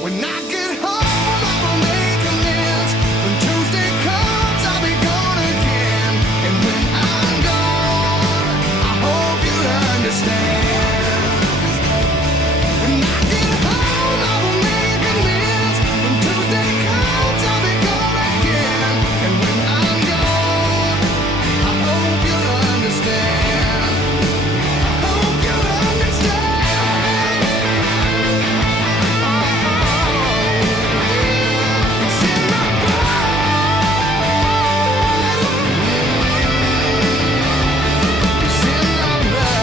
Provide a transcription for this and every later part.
When I get home, I will make amends. When Tuesday comes, I'll be gone again. And when I'm gone, I hope you'll understand. When I get home, I will make amends. When Tuesday comes, I'll be gone again. And when I'm gone, I hope you'll understand. I hope you'll understand. It's in my blood. It's in my blood.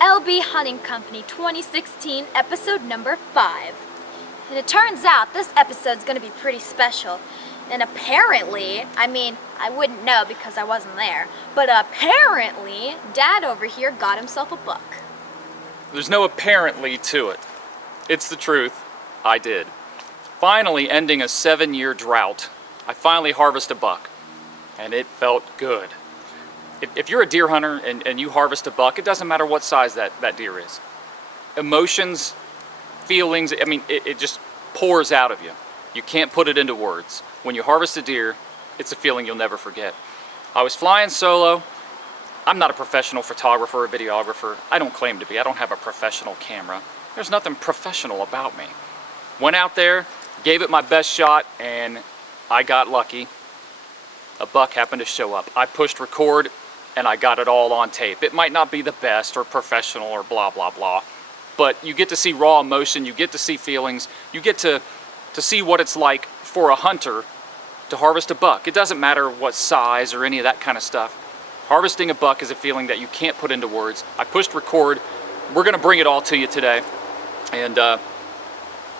LB Hunting Company 2016, episode number 5. And it turns out this episode's gonna be pretty special. And apparently, I wouldn't know because I wasn't there, but apparently, Dad over here got himself a buck. There's no apparently to it. It's the truth. I did. Finally ending a 7-year drought, I finally harvested a buck. And it felt good. If you're a deer hunter and you harvest a buck, it doesn't matter what size that deer is. Emotions, feelings, it just pours out of you. You can't put it into words. When you harvest a deer, it's a feeling you'll never forget. I was flying solo. I'm not a professional photographer or videographer. I don't claim to be. I don't have a professional camera. There's nothing professional about me. Went out there, gave it my best shot, and I got lucky. A buck happened to show up. I pushed record, and I got it all on tape. It might not be the best or professional or blah, blah, blah, but you get to see raw emotion, you get to see feelings, you get to see what it's like for a hunter to harvest a buck. It doesn't matter what size or any of that kind of stuff. Harvesting a buck is a feeling that you can't put into words. I pushed record. We're gonna bring it all to you today. And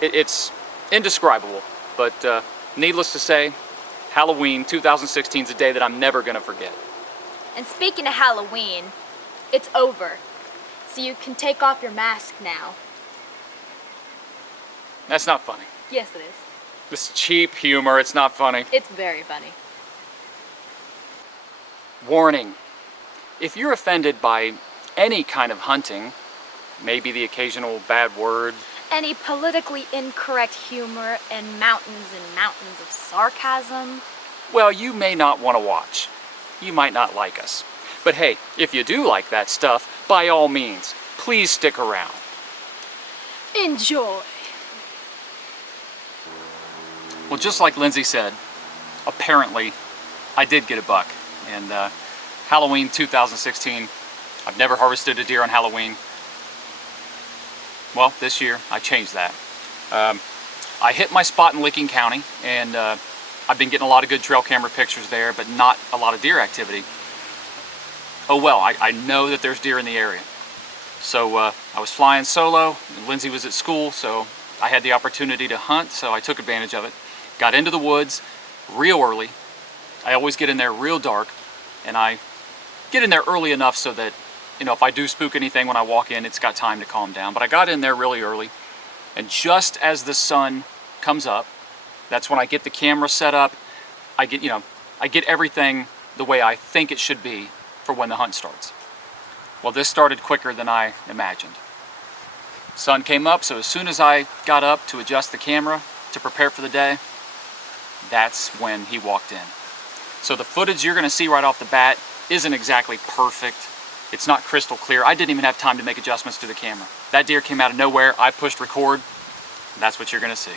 it's indescribable, but needless to say, Halloween 2016 is a day that I'm never gonna forget. And speaking of Halloween, it's over. So you can take off your mask now. That's not funny. Yes, it is. This cheap humor, it's not funny. It's very funny. Warning, if you're offended by any kind of hunting, maybe the occasional bad word, Any politically incorrect humor and mountains of sarcasm. well, you may not want to watch. You might not like us. But hey, if you do like that stuff, by all means, please stick around. Enjoy. Well, just like Lindsay said, apparently I did get a buck. And Halloween 2016, I've never harvested a deer on Halloween. Well, this year I changed that. I hit my spot in Licking County, and I've been getting a lot of good trail camera pictures there, but not a lot of deer activity. Oh well, I know that there's deer in the area. So I was flying solo, and Lindsay was at school, so I had the opportunity to hunt, so I took advantage of it. Got into the woods real early. I always get in there real dark, and I get in there early enough so that, you know, if I do spook anything when I walk in, it's got time to calm down. But I got in there really early, and just as the sun comes up, that's when I get the camera set up. I get everything the way I think it should be for when the hunt starts. Well, this started quicker than I imagined. Sun came up, so as soon as I got up to adjust the camera to prepare for the day, that's when he walked in. So the footage you're gonna see right off the bat isn't exactly perfect. It's not crystal clear. I didn't even have time to make adjustments to the camera. That deer came out of nowhere. I pushed record. That's what you're gonna see.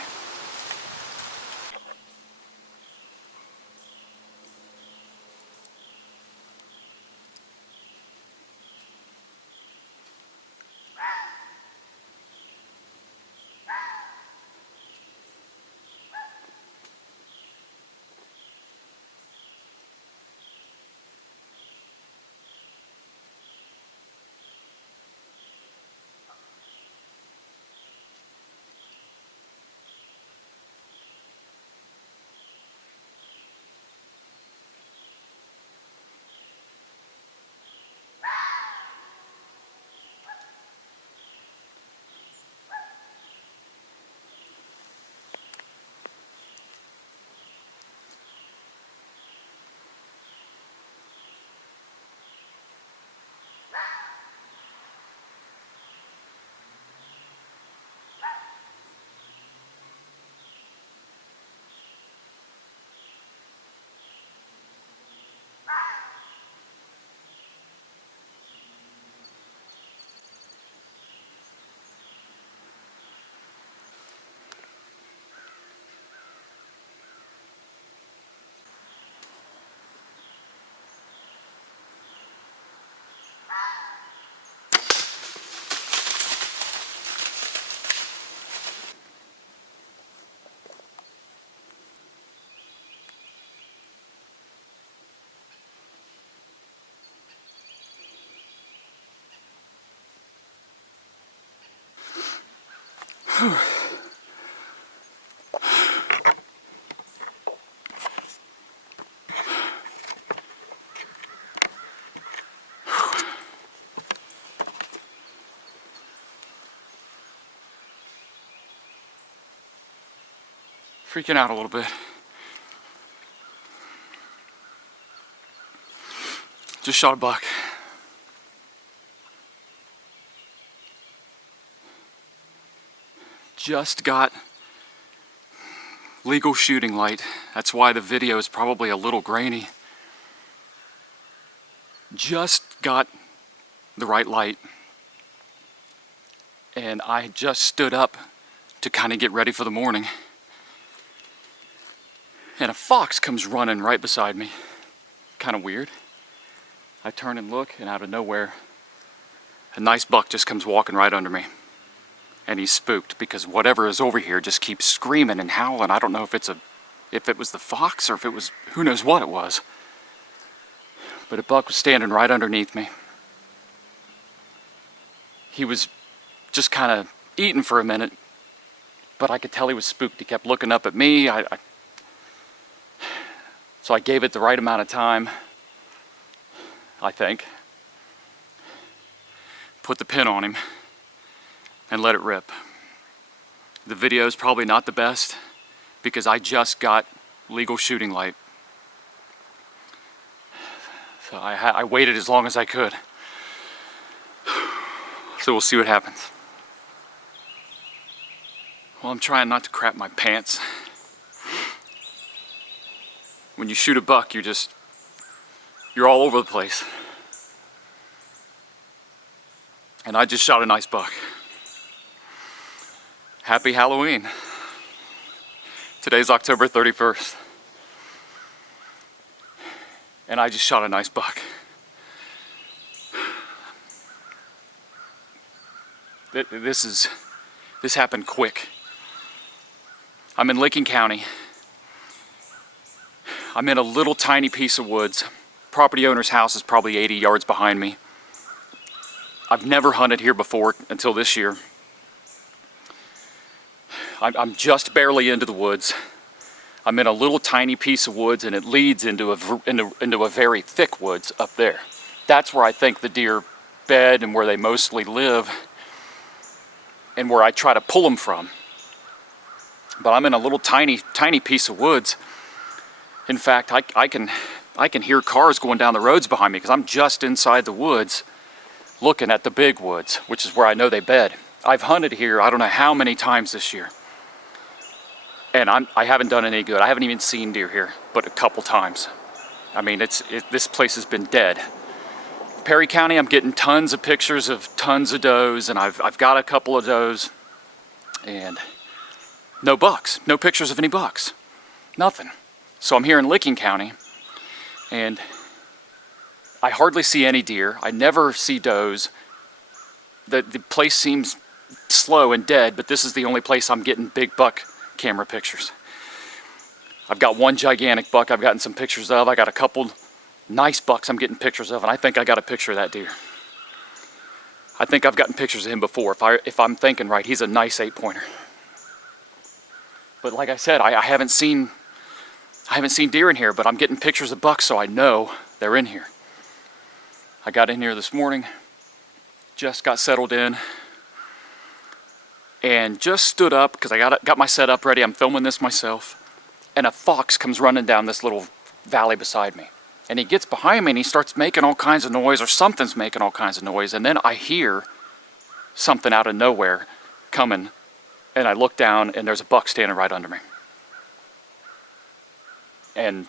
Freaking out a little bit. Just shot a buck. Just got legal shooting light. That's why the video is probably a little grainy. Just got the right light. And I just stood up to kind of get ready for the morning. And a fox comes running right beside me. Kind of weird. I turn and look, and out of nowhere, a nice buck just comes walking right under me. And he's spooked because whatever is over here just keeps screaming and howling. I don't know if it was the fox or if it was, who knows what it was. But a buck was standing right underneath me. He was just kind of eating for a minute, but I could tell he was spooked. He kept looking up at me. So I gave it the right amount of time, I think. Put the pin on him and let it rip. The video is probably not the best because I just got legal shooting light. So I waited as long as I could. So we'll see what happens. Well, I'm trying not to crap my pants. When you shoot a buck, you're all over the place. And I just shot a nice buck. Happy Halloween. Today's October 31st. And I just shot a nice buck. This happened quick. I'm in Licking County. I'm in a little tiny piece of woods. Property owner's house is probably 80 yards behind me. I've never hunted here before until this year. I'm just barely into the woods. I'm in a little tiny piece of woods and it leads into a very thick woods up there. That's where I think the deer bed and where they mostly live and where I try to pull them from. But I'm in a little tiny piece of woods. In fact, I can hear cars going down the roads behind me because I'm just inside the woods looking at the big woods, which is where I know they bed. I've hunted here I don't know how many times this year. And I haven't done any good. I haven't even seen deer here, but a couple times. I mean, this place has been dead. Perry County, I'm getting tons of pictures of tons of does, and I've got a couple of does, and no bucks, no pictures of any bucks, nothing. So I'm here in Licking County, and I hardly see any deer. I never see does. The place seems slow and dead, but this is the only place I'm getting big buck camera pictures. I've got one gigantic buck I've gotten some pictures of. I got a couple nice bucks I'm getting pictures of, and I think I got a picture of that deer. I think I've gotten pictures of him before. If I'm thinking right, he's a nice 8-pointer. But like I said, I haven't seen deer in here, but I'm getting pictures of bucks, so I know they're in here. I got in here this morning, just got settled in, and just stood up because I got my setup ready. I'm filming this myself, and a fox comes running down this little valley beside me. And he gets behind me and he starts making all kinds of noise, or something's making all kinds of noise, and then I hear something out of nowhere coming, and I look down and there's a buck standing right under me. And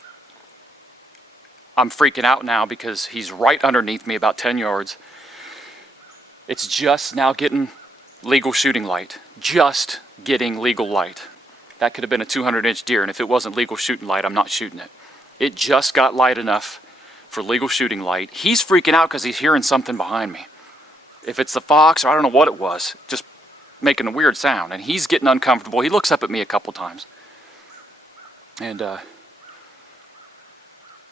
I'm freaking out now because he's right underneath me about 10 yards. It's just now getting legal shooting light. Just getting legal light. That could have been a 200-inch deer, and if it wasn't legal shooting light, I'm not shooting it. It just got light enough for legal shooting light. He's freaking out because he's hearing something behind me. If it's the fox, or I don't know what it was, just making a weird sound, and he's getting uncomfortable. He looks up at me a couple times. And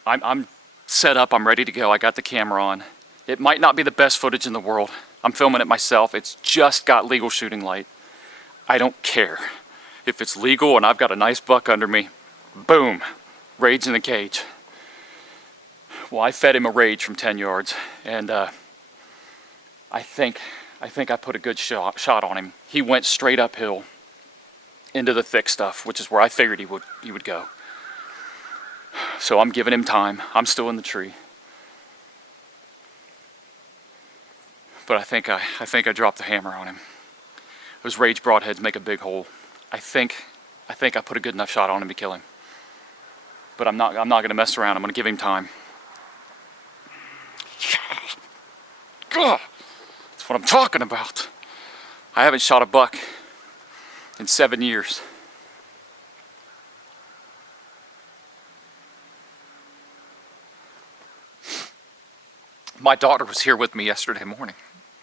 I'm set up, I'm ready to go. I got the camera on. It might not be the best footage in the world. I'm filming it myself. It's just got legal shooting light. I don't care. If it's legal and I've got a nice buck under me, boom, rage in the cage. Well, I fed him a rage from 10 yards, and I think I put a good shot on him. He went straight uphill into the thick stuff, which is where I figured he would go. So I'm giving him time. I'm still in the tree. But I think I dropped the hammer on him. Those rage broadheads make a big hole. I think I put a good enough shot on him to kill him. But I'm not going to mess around. I'm going to give him time. That's what I'm talking about. I haven't shot a buck in 7 years. My daughter was here with me yesterday morning.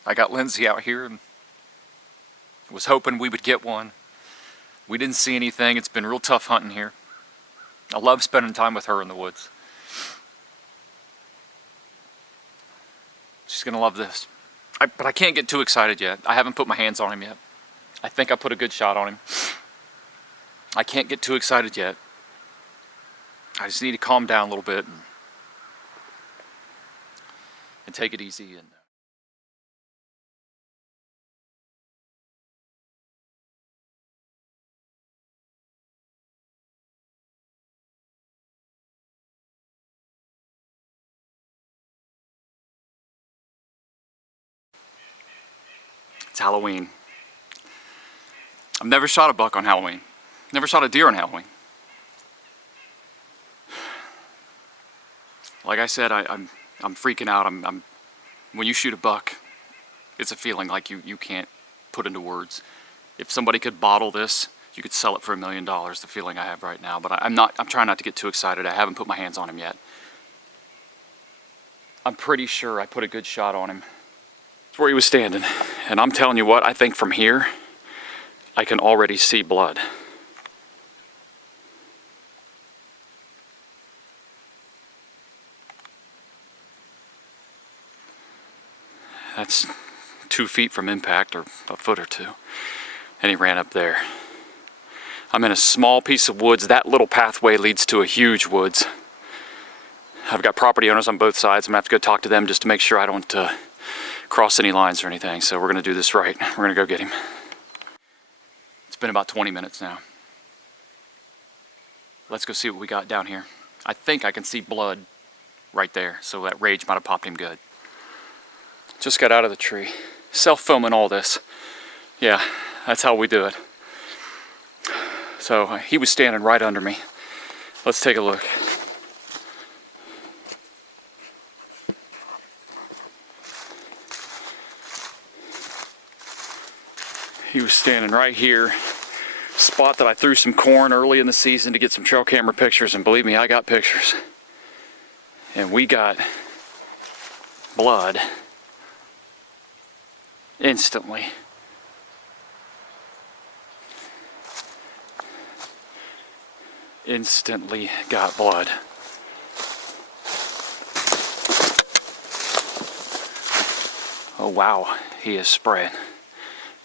I got Lindsay out here and was hoping we would get one. We didn't see anything. It's been real tough hunting here. I love spending time with her in the woods. She's gonna love this. But I can't get too excited yet. I haven't put my hands on him yet. I think I put a good shot on him. I can't get too excited yet. I just need to calm down a little bit and take it easy. And it's Halloween. I've never shot a buck on Halloween. Never shot a deer on Halloween. Like I said, I'm freaking out. When you shoot a buck, it's a feeling like you can't put into words. If somebody could bottle this, you could sell it for $1 million. The feeling I have right now, but I'm trying not to get too excited. I haven't put my hands on him yet. I'm pretty sure I put a good shot on him. It's where he was standing, and I'm telling you what, I think from here, I can already see blood. That's 2 feet from impact, or a foot or two. And he ran up there. I'm in a small piece of woods. That little pathway leads to a huge woods. I've got property owners on both sides. I'm gonna have to go talk to them just to make sure I don't cross any lines or anything. So we're gonna do this right. We're gonna go get him. It's been about 20 minutes now. Let's go see what we got down here. I think I can see blood right there. So that rage might have popped him good. Just got out of the tree. Self-filming all this. Yeah, that's how we do it. So he was standing right under me. Let's take a look. He was standing right here. Spot that I threw some corn early in the season to get some trail camera pictures, and believe me, I got pictures. And we got blood instantly. Instantly got blood. Oh wow, he is spraying.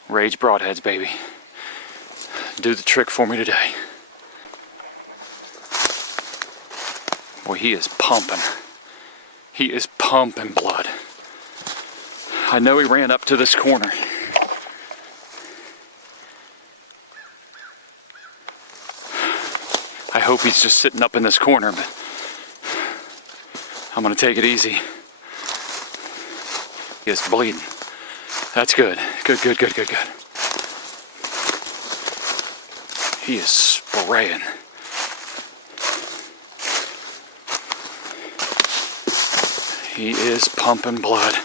Rage broadheads, baby. Do the trick for me today. Boy, he is pumping. He is pumping blood. I know he ran up to this corner. I hope he's just sitting up in this corner, but I'm gonna take it easy. He is bleeding. That's good. Good. He is spraying. He is pumping blood.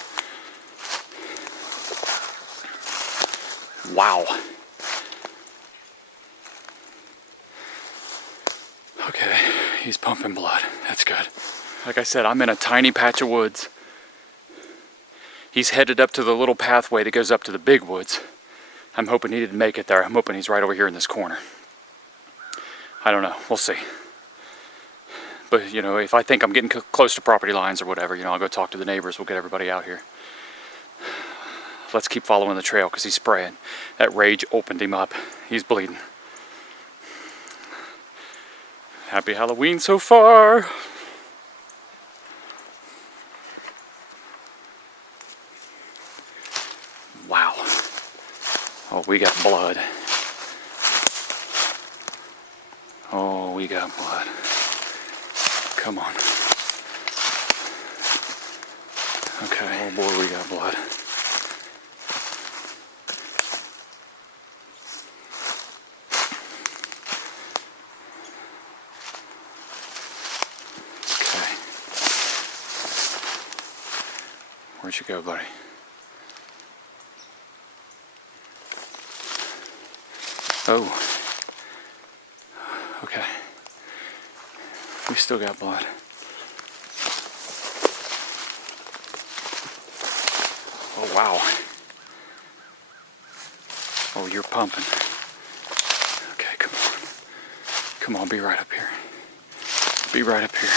Wow. Okay, he's pumping blood. That's good. Like I said, I'm in a tiny patch of woods. He's headed up to the little pathway that goes up to the big woods. I'm hoping he didn't make it there. I'm hoping he's right over here in this corner. I don't know. We'll see. But, you know, if I think I'm getting close to property lines or whatever, you know, I'll go talk to the neighbors. We'll get everybody out here. Let's keep following the trail because he's spraying. That rage opened him up. He's bleeding. Happy Halloween so far. Wow. Oh, we got blood. Oh, we got blood. Come on. Okay, oh boy, we got blood. Okay. Where'd you go, buddy? Oh. Okay. We still got blood. Oh, wow. Oh, you're pumping. Okay, come on. Come on, be right up here. Be right up here.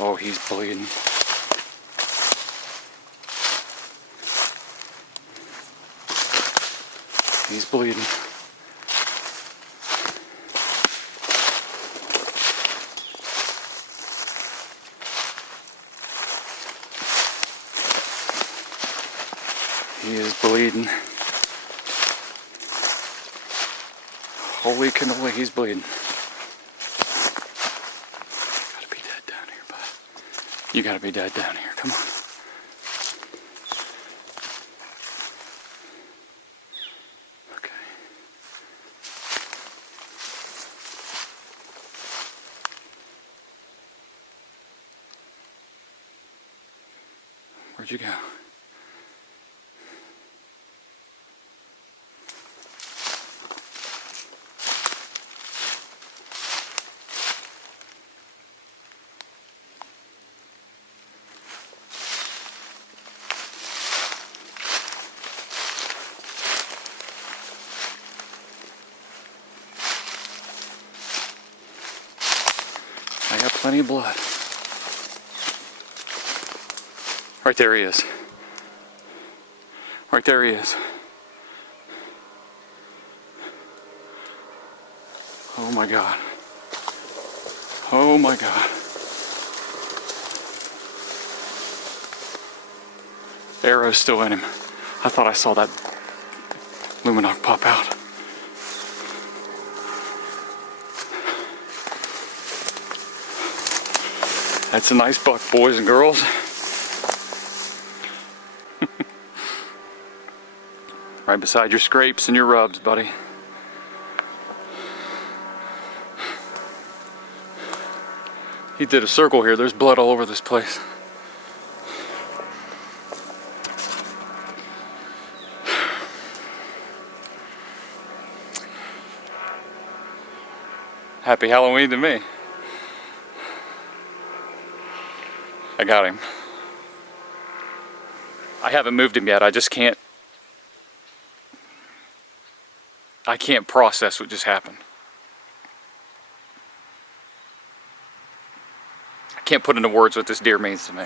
Oh, he's bleeding. He's bleeding. He is bleeding. Holy cannoli, he's bleeding. Gotta be dead down here, bud. You gotta be dead down here. Come on. Okay. Where'd you go? I got plenty of blood. Right there he is. Right there he is. Oh my God. Oh my God. Arrow's still in him. I thought I saw that Luminoc pop out. That's a nice buck, boys and girls. Right beside your scrapes and your rubs, buddy. He did a circle here. There's blood all over this place. Happy Halloween to me. I got him. I haven't moved him yet. I just can't. I can't process what just happened. I can't put into words what this deer means to me.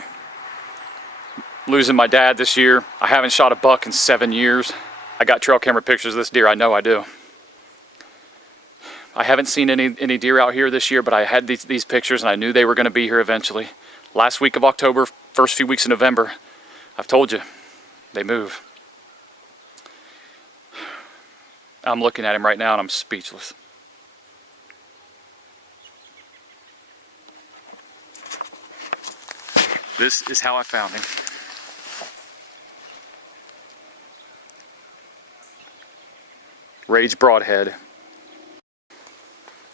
Losing my dad this year. I haven't shot a buck in 7 years. I got trail camera pictures of this deer. I know I do. I haven't seen any deer out here this year, but I had these pictures and I knew they were going to be here eventually. Last week of October, first few weeks of November, I've told you, they move. I'm looking at him right now and I'm speechless. This is how I found him. Rage broadhead.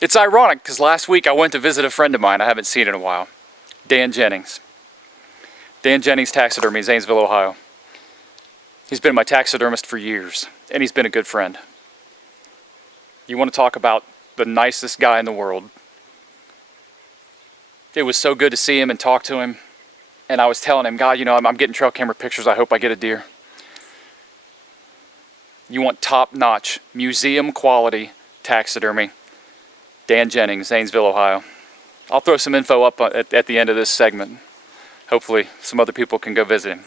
It's ironic because last week I went to visit a friend of mine I haven't seen in a while. Dan Jennings. Dan Jennings Taxidermy, Zanesville, Ohio. He's been my taxidermist for years, and he's been a good friend. You want to talk about the nicest guy in the world. It was so good to see him and talk to him, and I was telling him, God, you know, I'm getting trail camera pictures, I hope I get a deer. You want top-notch, museum quality taxidermy. Dan Jennings, Zanesville, Ohio. I'll throw some info up at the end of this segment. hopefully some other people can go visit him.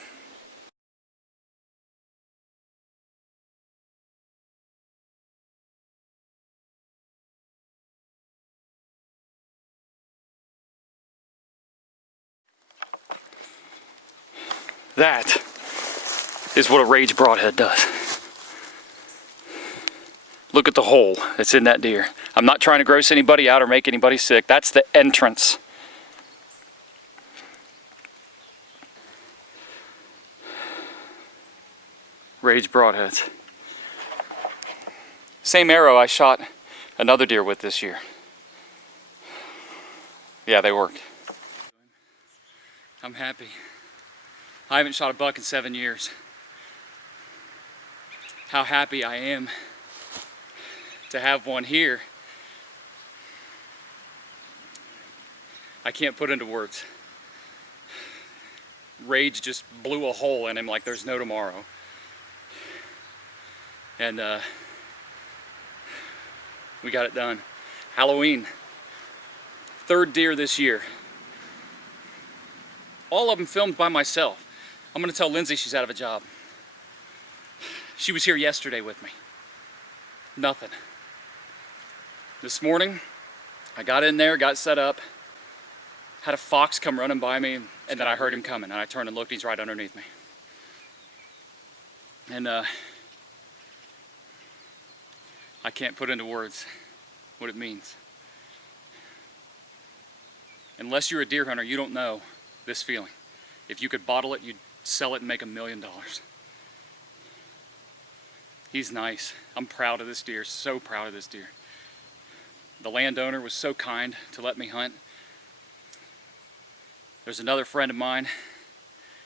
That is what a rage broadhead does. Look at the hole that's in that deer. I'm not trying to gross anybody out or make anybody sick. That's the entrance. Rage broadheads. Same arrow I shot another deer with this year. Yeah, they work. I'm happy. I haven't shot a buck in 7 years. How happy I am to have one here. I can't put into words. Rage just blew a hole in him like there's no tomorrow. And we got it done. Halloween. 3rd deer this year. All of them filmed by myself. I'm gonna tell Lindsay she's out of a job. She was here yesterday with me. Nothing. This morning, I got in there, got set up, had a fox come running by me, and then I heard him coming, and I turned and looked, he's right underneath me. And I can't put into words what it means. Unless you're a deer hunter, you don't know this feeling. If you could bottle it, you'd sell it and make $1 million. He's nice. I'm proud of this deer, so proud of this deer. The landowner was so kind to let me hunt. There's another friend of mine.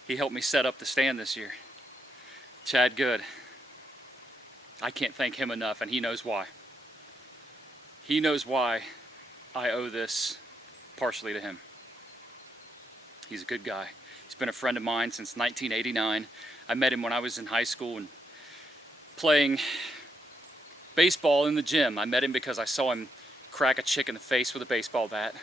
He helped me set up the stand this year. Chad Good. I can't thank him enough, and he knows why. He knows why I owe this partially to him. He's a good guy. He's been a friend of mine since 1989. I met him when I was in high school and playing baseball in the gym. I met him because I saw him crack a chick in the face with a baseball bat.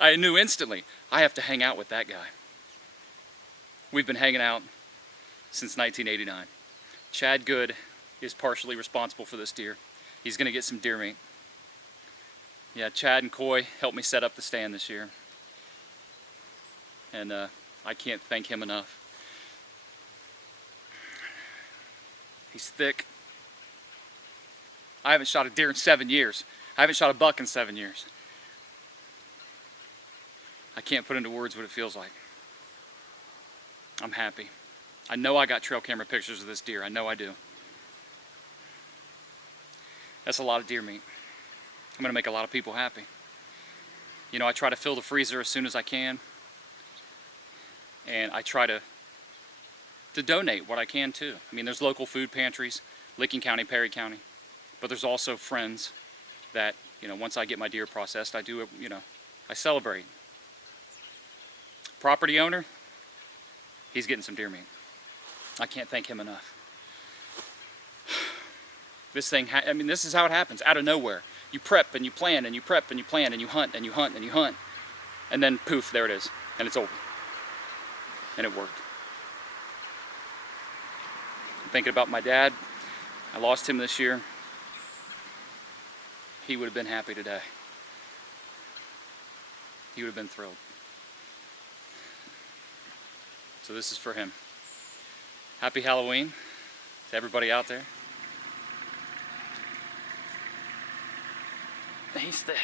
I knew instantly, I have to hang out with that guy. We've been hanging out since 1989. Chad Good is partially responsible for this deer. He's gonna get some deer meat. Yeah, Chad and Coy helped me set up the stand this year. And I can't thank him enough. He's thick. I haven't shot a deer in 7 years. I haven't shot a buck in 7 years. I can't put into words what it feels like. I'm happy. I know I got trail camera pictures of this deer. I know I do. That's a lot of deer meat. I'm gonna make a lot of people happy. You know, I try to fill the freezer as soon as I can. And I try to donate what I can too. I mean, there's local food pantries, Licking County, Perry County. But there's also friends that, you know, once I get my deer processed, I do, you know, I celebrate. Property owner, he's getting some deer meat. I can't thank him enough. This thing, I mean, this is how it happens, out of nowhere. You prep and you plan and you prep and you plan and you hunt and you hunt and you hunt. And then poof, there it is. And it's over. And it worked. I'm thinking about my dad. I lost him this year. He would have been happy today. He would have been thrilled. So this is for him. Happy Halloween to everybody out there. He's thick.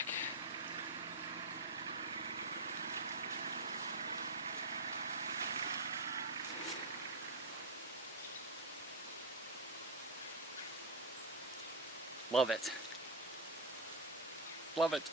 Love it. Love it.